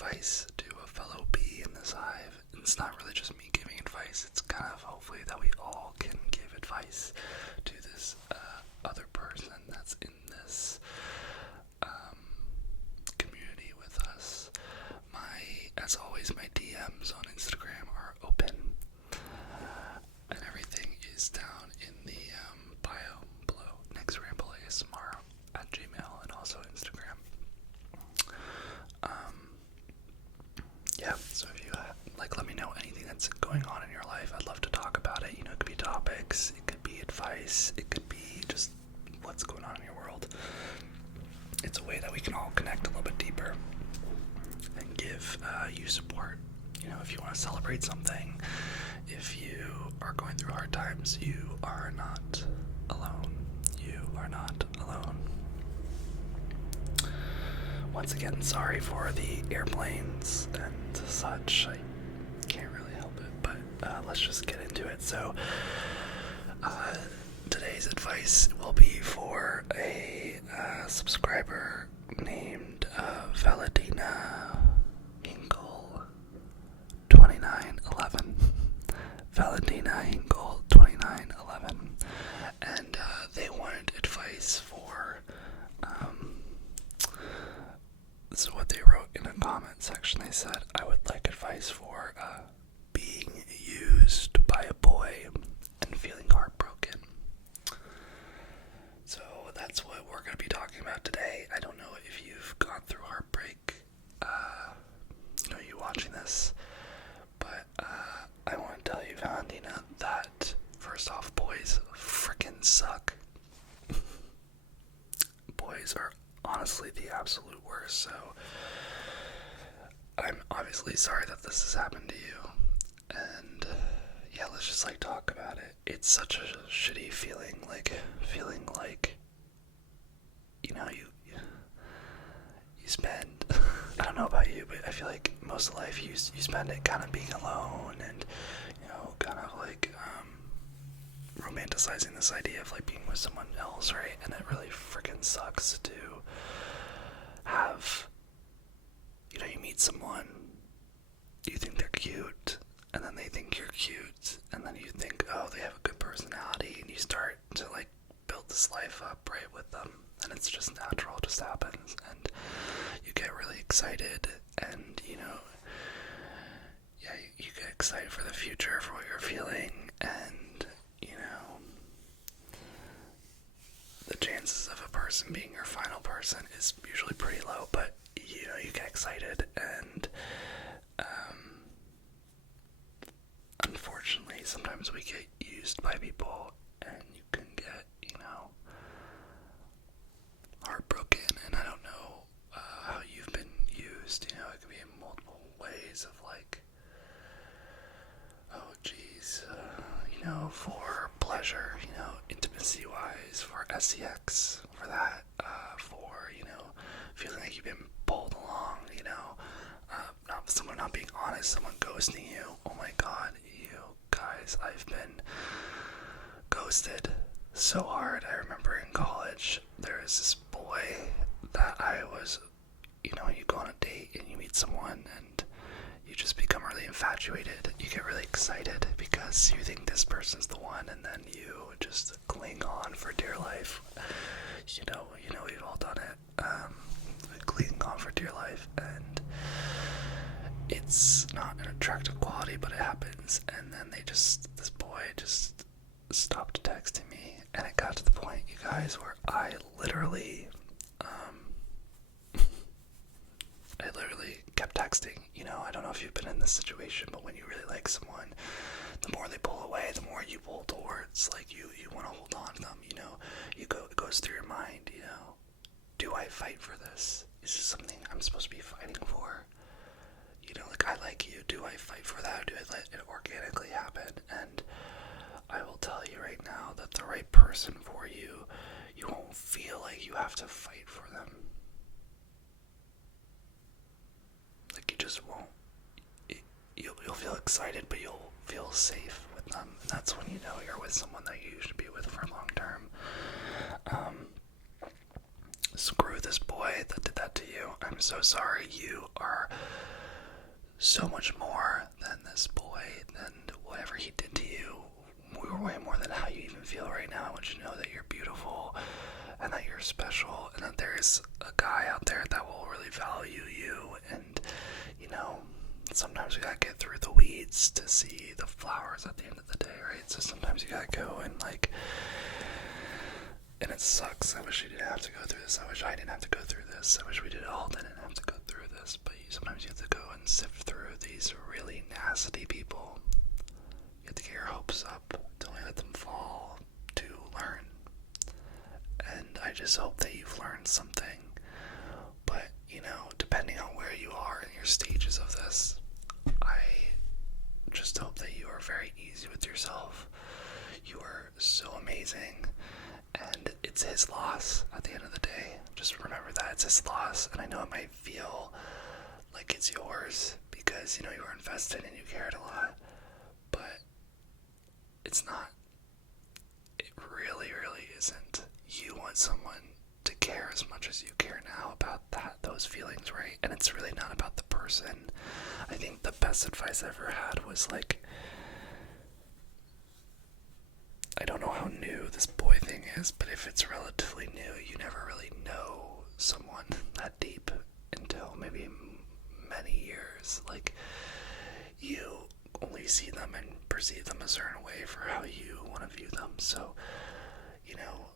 advice to a fellow bee in this hive. It's not really just me giving advice, it's kind of hopefully that we all can give advice to this other person that's in this community with us. As always, my DMs on Instagram are open, and everything is down in the bio below. nicksrambleasmr at Gmail and also Instagram. Yeah, so if you let me know anything that's going on in your life, I'd love to talk about it. It could be topics, it could be advice, it could be just what's going on in your world. It's a way that we can all connect a little bit deeper and give you support. If you want to celebrate something, if you are going through hard times, you are not alone. You are not alone. Once again, sorry for the airplanes and such. I can't really help it, but let's just get into it. So, today's advice will be for a subscriber named Valentina Hinkle 2911. Valentina Hinkle 2911, and they wanted advice for. So what they wrote in a comment section, they said, I would like advice for being used by a boy and feeling heartbroken. So that's what we're going to be talking about today. I don't know if you've gone through heartbreak, you watching this, but I want to tell you, Valentina, that first off, boys frickin' suck. Boys are honestly the absolute worst, so I'm obviously sorry that this has happened to you, and yeah, let's just talk about it. It's such a shitty feeling, feeling like you spend, I don't know about you, but I feel like most of life you spend it kind of being alone and kind of romanticizing this idea of being with someone else, right? And it really freaking sucks to have, you meet someone, you think they're cute, and then they think you're cute, and then you think, oh, they have a good personality, and you start to build this life up right with them, and it's just natural, it just happens, and you get really excited, and you get excited for the future, for what you're feeling, and the chances of a person being your final person is usually pretty low, but you get excited, and unfortunately sometimes we get used by people, and you can get heartbroken. And I don't know how you've been used. It could be in multiple ways of oh geez, for pleasure, intimacy wise, for sex, for that, for feeling like you've been pulled along, someone not being honest, someone ghosting you. Oh my god, you guys, I've been ghosted so hard. I remember in college, there was this boy that I was, you go on a date and you meet someone and you just become really infatuated. You get really excited because you think this person's the one, and then you just cling on for dear life. We've all done it. Clinging on for dear life, and it's not an attractive quality, but it happens. And then this boy just stopped texting me, and it got to the point, you guys, where I literally kept texting. I don't know if you've been in this situation, but when you really like someone, the more they pull away, the more you pull towards. You want to hold on to them. It goes through your mind. Do I fight for this? Is this something I'm supposed to be fighting for? I like you. Do I fight for that? Or do I let it organically happen? And I will tell you right now that the right person for you, you won't feel like you have to fight for them. You just won't. You'll feel excited, but you'll feel safe with them. And that's when you're with someone that you should be with for long term. Screw this boy that did that to you. I'm so sorry. You are so much more than this boy, than whatever he did to you. We were way more than how you even feel right now. I want you to know that you're beautiful and that you're special and that there's a guy out there that will really value you. And, you know, sometimes we gotta get through the weeds to see the flowers at the end of the day, right? So sometimes you gotta go and like, and it sucks. I wish you didn't have to go through this. I wish I didn't have to go through this. I wish we all didn't have to go through this. But sometimes you have to go and sift through these really nasty people. You have to get your hopes up. Don't let them fall to learn. And I just hope that you've learned something. But, you know, depending on where you are in your stages of this, I just hope that you are very easy with yourself. You are so amazing. And it's his loss at the end of the day. Just remember that it's his loss. And I know it might feel like it's yours because, you know, you were invested and you cared a lot. But it's not. It really, really isn't. You want someone to care as much as you care now about those feelings, right? And it's really not about the person. I think the best advice I ever had was like, I don't know how new this boy thing is, but if it's relatively new, you never really know someone that deep until maybe many years. Like, you only see them and perceive them a certain way for how you want to view them. So, you know,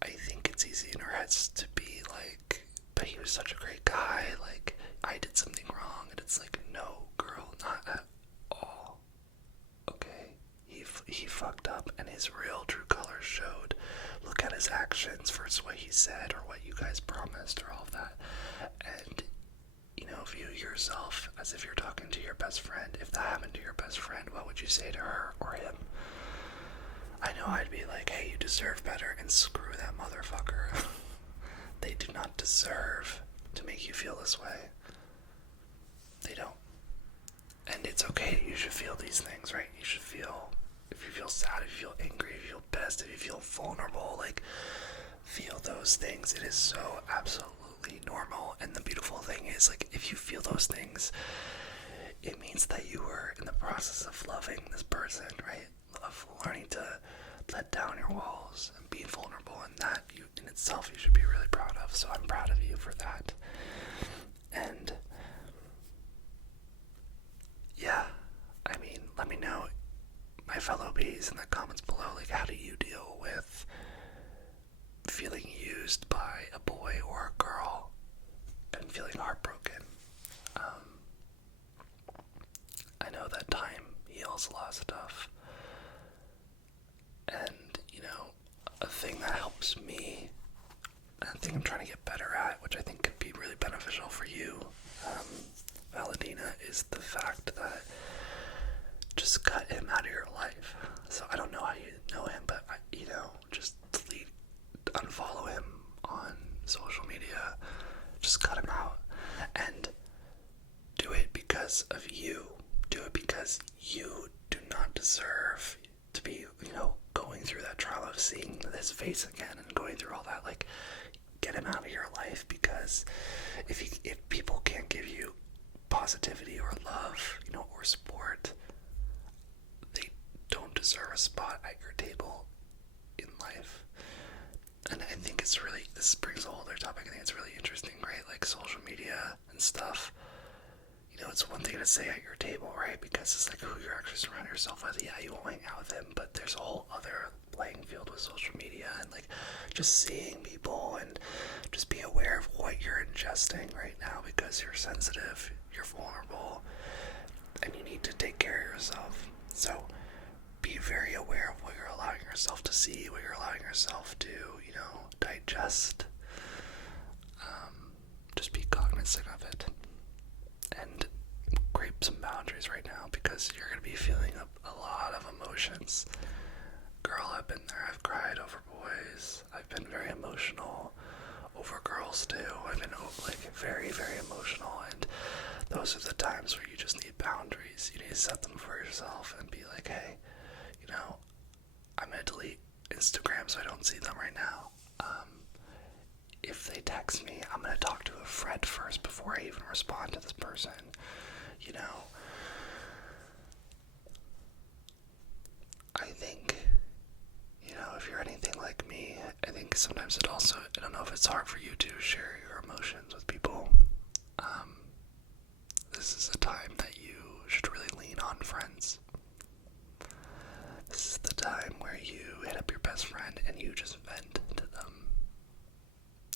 I think it's easy in our heads to be like, but he was such a great guy, like, I did something wrong. And it's like, no, girl, not at all. Okay? He fucked up, and his real true colors showed. Look at his actions versus what he said or what you guys promised or all of that. And, you know, view yourself as if you're talking to your best friend. If that happened to your best friend, what would you say to her or him? I know I'd be like, hey, you deserve better, and screw that motherfucker. They do not deserve to make you feel this way. They don't. And it's okay, you should feel these things, right? You should feel, if you feel sad, if you feel angry, if you feel pissed, if you feel vulnerable, like, feel those things. It is so absolutely normal. And the beautiful thing is, like, if you feel those things, it means that you were in the process of loving this person, right? Of learning to let down your walls and being vulnerable, and that you in itself you should be really proud of. So I'm proud of you for that. And yeah, I mean, let me know, my fellow bees, in the comments below, like, how do you deal with feeling used by a boy or a girl and feeling heartbroken? I know that time heals a lot of stuff. And, you know, a thing that helps me, and a thing I'm trying to get better at, which I think could be really beneficial for you, Valentina, is the fact that just cut him out of your life. So I don't know how you know him, but, you know, just unfollow him on social media. Just cut him out. And do it because of you. Do it because you do not deserve to be, you know, going through that trauma of seeing his face again and going through all that. Like, get him out of your life, because if people can't give you positivity or love, you know, or support, they don't deserve a spot at your table in life. And I think it's really, this brings a whole other topic. I think it's really interesting, right? Like, social media and stuff. You know, it's one thing to say at your table, right? Because it's like who you're actually surrounding yourself with. Yeah, you won't hang out with him, but there's a whole other playing field with social media, and like just seeing people, and just be aware of what you're ingesting right now, because you're sensitive, you're vulnerable, and you need to take care of yourself. So be very aware of what you're allowing yourself to see, what you're allowing yourself to, you know, digest. Just be cognizant of it. And create some boundaries right now, because you're going to be feeling a lot of emotions. Girl, I've been there. I've cried over boys. I've been very emotional over girls too. I've been like very, very emotional, and those are the times where you just need boundaries. You need to set them for yourself and be like, hey, you know, I'm going to delete Instagram so I don't see them right now. If they text me, I'm going to talk to a friend first before I even respond to this person. you know, I think, you know, if you're anything like me, I think sometimes I don't know if it's hard for you to share your emotions with people. This is a time that you should really lean on friends. This is the time where you hit up your best friend and you just vent to them.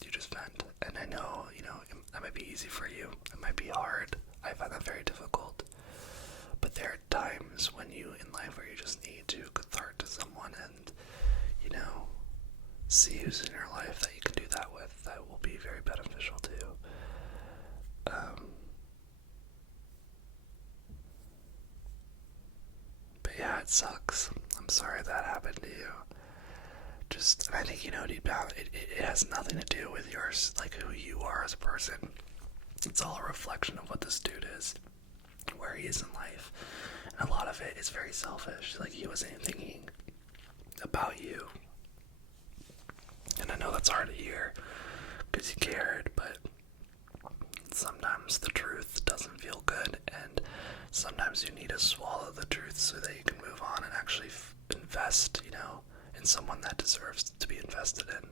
You just vent. And I know, you know, that might be easy for you. It might be hard. I find that very difficult. But there are times when in life where you just need to cathartic to someone and, you know, see who's in your life that you can do that with. That will be very beneficial too. But yeah, it sucks. I'm sorry that happened to you. And I think, you know, deep down, it has nothing to do with yours, like who you are as a person. It's all a reflection of what this dude is, where he is in life. And a lot of it is very selfish. Like, he wasn't even thinking about you. And I know that's hard to hear, because you cared, but sometimes the truth doesn't feel good, and sometimes you need to swallow the truth so that you can move on and actually invest, you know, in someone that deserves to be invested in.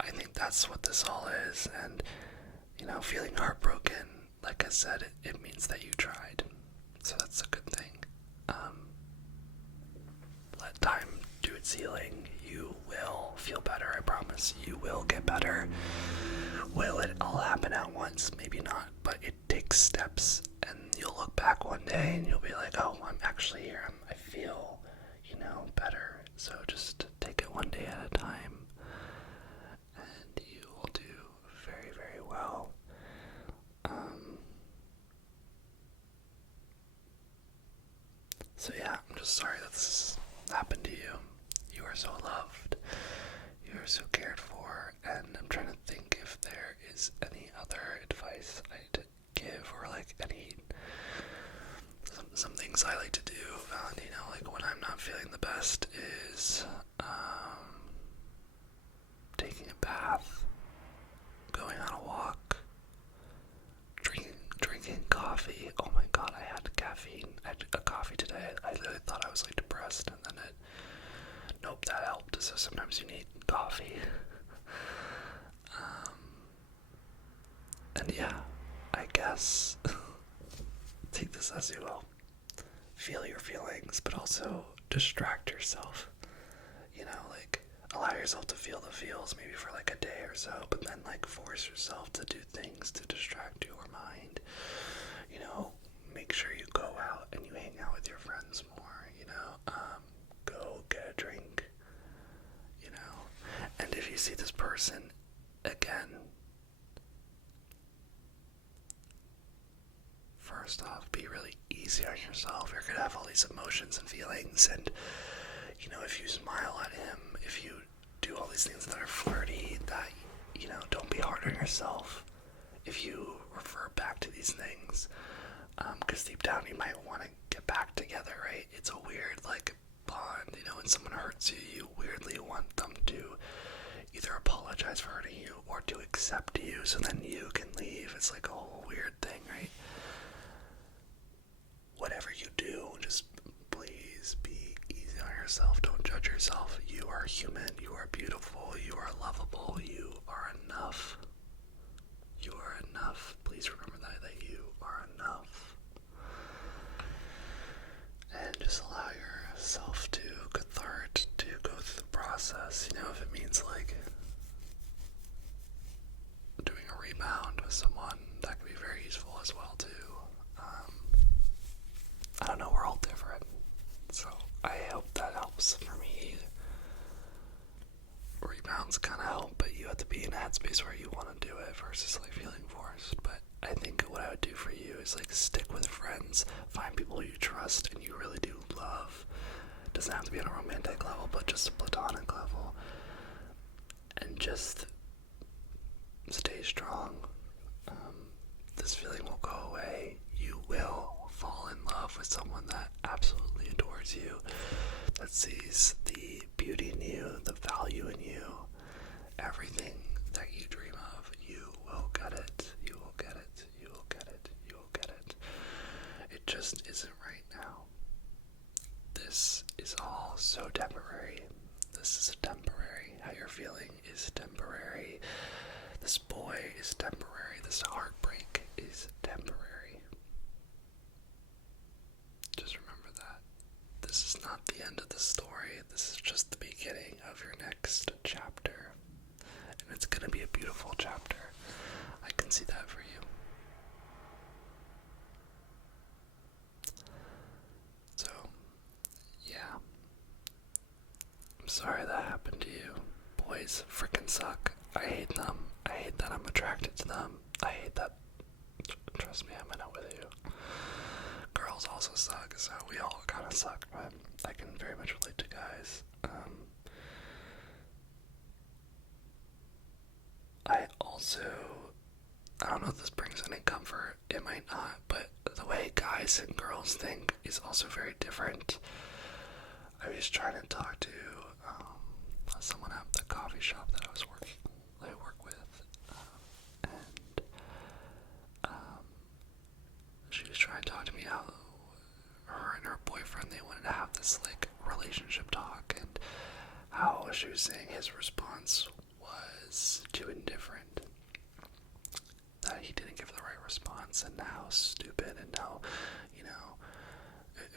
I think that's what this all is, and, you know, feeling heartbroken, like I said, it means that you tried, so that's a good thing. Let time do its healing. You will feel better, I promise. You will get better. Will it all happen at once? Maybe not, but it takes steps, and you'll look back one day and you'll be like, oh, I'm actually here. I feel, you know, better. So just take it one day at a time, and you will do very, very well. So yeah, I'm just sorry that this happened to you. You are so loved. You are so cared for, and I'm trying to think if there is any other advice I need to give, or like some things I like to do. You know, like when I'm not feeling the best is taking a bath, going on a walk, drinking coffee. Oh my god, I had caffeine. I had a coffee today. I literally thought I was like depressed, and then nope, that helped. So sometimes you need coffee. And yeah, I guess take this as you will. Feel your feelings, but also distract yourself. You know, like allow yourself to feel the feels maybe for like a day or so, but then like force yourself to do things to distract your mind. You know, make sure you go out and you hang out with your friends more, you know, go get a drink, you know, and if you see this person again, first off, be really easy on yourself. You're gonna have all these emotions and feelings, and you know, if you smile at him, if you do all these things that are flirty, that, you know, don't be hard on yourself if you refer back to these things, because deep down you might want to get back together, right? It's a weird like bond, you know, when someone hurts you, you weirdly want them to either apologize for hurting you or to accept you so then you can leave. It's like a whole weird thing, right? Whatever you do, just please be easy on yourself. Don't judge yourself. You are human. You are beautiful. You are lovable. You are enough. You are enough. Please remember that you are enough. And just allow yourself to cathartic, to go through the process. You know, if it means like doing a rebound with someone, that could be very useful as well too. I don't know, we're all different, so I hope that helps. For me, rebounds kind of help, but you have to be in a headspace where you want to do it versus like feeling forced. But I think what I would do for you is like stick with friends, find people you trust and you really do love. It doesn't have to be on a romantic level, but just a platonic level, and just stay strong. This feeling will go away. You will fall in love with someone that absolutely adores you, that sees the beauty in you, the value in you, everything that you dream of. You will get it. You will get it. You will get it. You will get it. just isn't right now. This is all so temporary. This is temporary. How you're feeling is temporary. This boy is temporary. This heartbreak is temporary. Just remember that. This is not the end of the story. This is just the beginning of your next chapter. And it's gonna be a beautiful chapter. I can see that for you. So, yeah. I'm sorry that happened to you. Boys freaking suck. I hate them. I hate that I'm attracted to them. I hate that. Trust me, I'm in it with you. Girls also suck, so we all kind of suck, but I can very much relate to guys. I don't know if this brings any comfort. It might not, but the way guys and girls think is also very different. I was trying to talk to someone at the coffee shop that I work with, and she was trying to talk to me how her and her boyfriend, they wanted to have this like relationship talk, and how she was saying his response was too indifferent, that he didn't give the right response, and how stupid, and how, you know,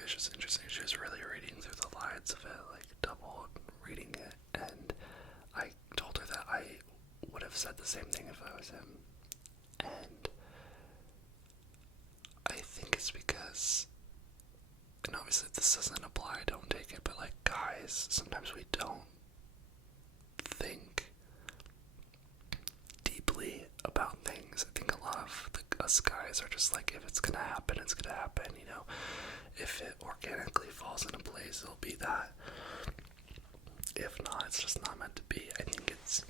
it's just interesting. She was really reading through the lines of it, like double reading it, and I told her that I would have said the same thing if I was him. And I think it's because, and obviously this doesn't apply, don't take it, but like guys, sometimes we don't think deeply about things. I think a lot of us guys are just like, if it's gonna happen, it's gonna happen, you know. If it organically falls into place, it'll be that. If not, it's just not meant to be. I think it's,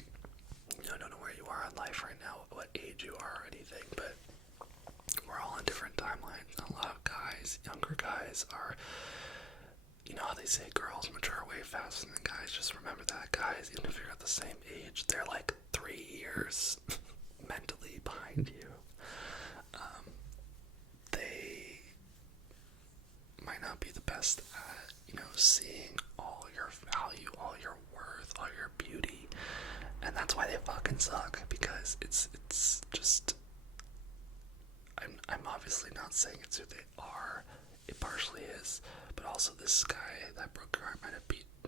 you know, I don't know where you are in life right now, what age you are or anything, but we're all on different timelines. And a lot of guys, younger guys, are, you know how they say girls mature way faster than guys? Just remember that, guys, even if you're at the same age, they're like 3 years mentally behind you. They might not be the best at, you know, seeing all your value, all your worth, all your beauty, and that's why they fucking suck, because it's just, I'm obviously not saying it's who they are. It partially is, but also this guy that broke your heart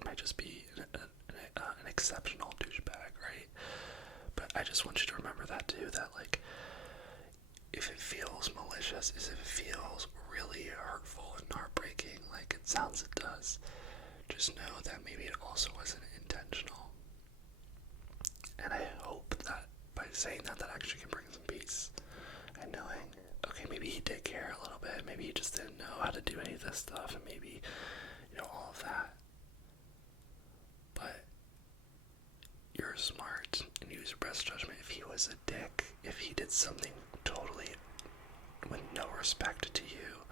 might just be an exceptional douchebag, right? But I just want you to remember that too, that like, if it feels malicious, if it feels really hurtful and heartbreaking, like it sounds it does, just know that maybe it also wasn't intentional. And I hope that by saying that, that actually can bring some peace. And knowing, okay, maybe he did care a little bit, maybe he just didn't know how to do any of this stuff, and maybe, you know, all of that. But you're smart, and use your best judgment. If he was a dick, if he did something totally with no respect to you,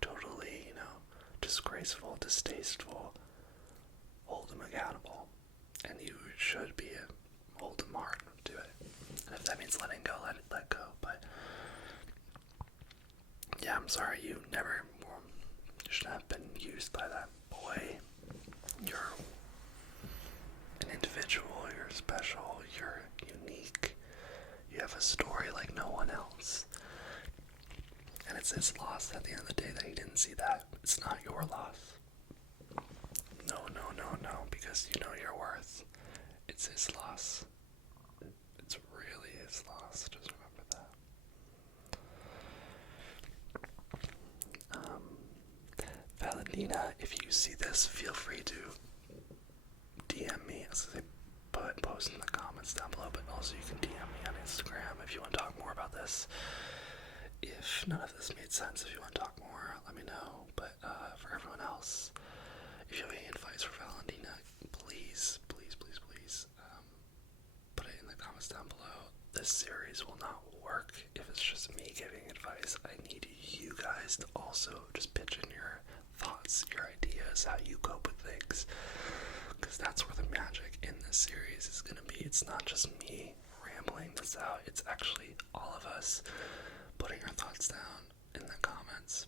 totally, you know, disgraceful, distasteful, hold him accountable. And you should be hold him hard to it. And if that means letting go, let go. But yeah, I'm sorry you should have been used by that boy. You're an individual, you're special, you're unique. You have a story like no one else. And it's his loss at the end of the day that he didn't see that. It's not your loss. No, because you know your worth. It's his loss. It's really his loss. Just remember that. Valentina, if you see this, feel free to DM me. As I say, post in the comments down below, but also you can DM me on Instagram if you want to talk more about this. If none of this made sense, if you want to talk more, let me know. But for everyone else, if you have any advice for Valentina, please put it in the comments down below. This series will not work if it's just me giving advice. I need you guys to also just pitch in your thoughts, your ideas, how you cope with things, because that's where the magic in this series is going to be. It's not just me rambling this out, it's actually all of us putting our thoughts down in the comments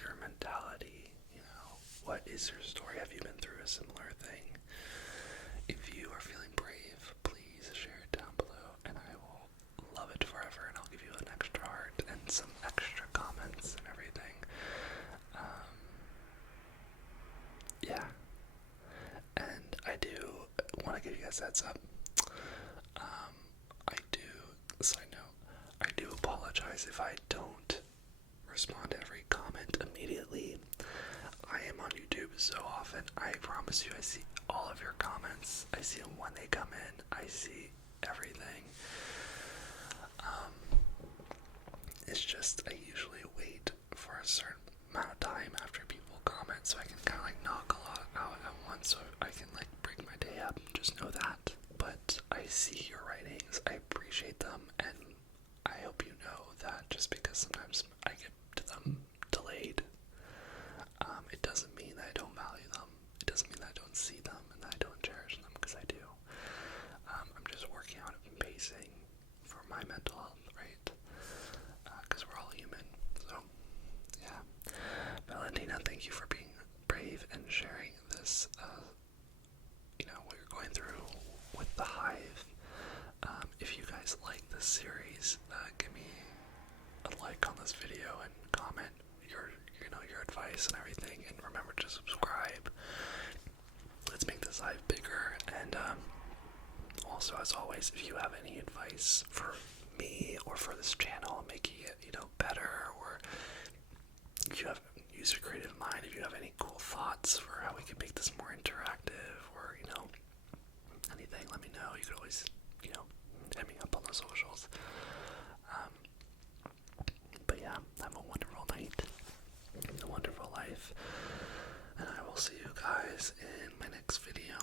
your mentality? What is your story? Have you been through a similar thing? If you are feeling brave, please share it down below, and I will love it forever, and I'll give you an extra heart and some extra comments and everything. Yeah. And I do want to give you guys a heads up. Side note, I do apologize if I don't respond to every comment immediately. I am on YouTube so often. I promise you I see all of your comments. I see them when they come in. I see everything. It's just I usually wait for a certain amount of time after people comment so I can kind of like knock a lot out at once so I can like break my day up. Just know that. But I see your writings. I appreciate them, and I hope you know that just because sometimes I get to them delayed, it doesn't mean that I don't value them. It doesn't mean that I don't see them and that I don't cherish them, because I do. I'm just working on pacing for my mental health, right? Because we're all human. So, yeah. Valentina, thank you for being brave and sharing this, what you're going through with the Hive. If you guys like this series, give me a like on this video and comment your advice and everything, and remember to subscribe. Let's make this Hive bigger. And also, as always, if you have any advice for me or for this channel, making it better, or if you have use your creative mind, if you have any cool thoughts for how we can make this more interactive, or anything, let me know. You could always hit me up on the socials. But yeah, have a wonderful night, a wonderful life, and I will see you guys in my next video.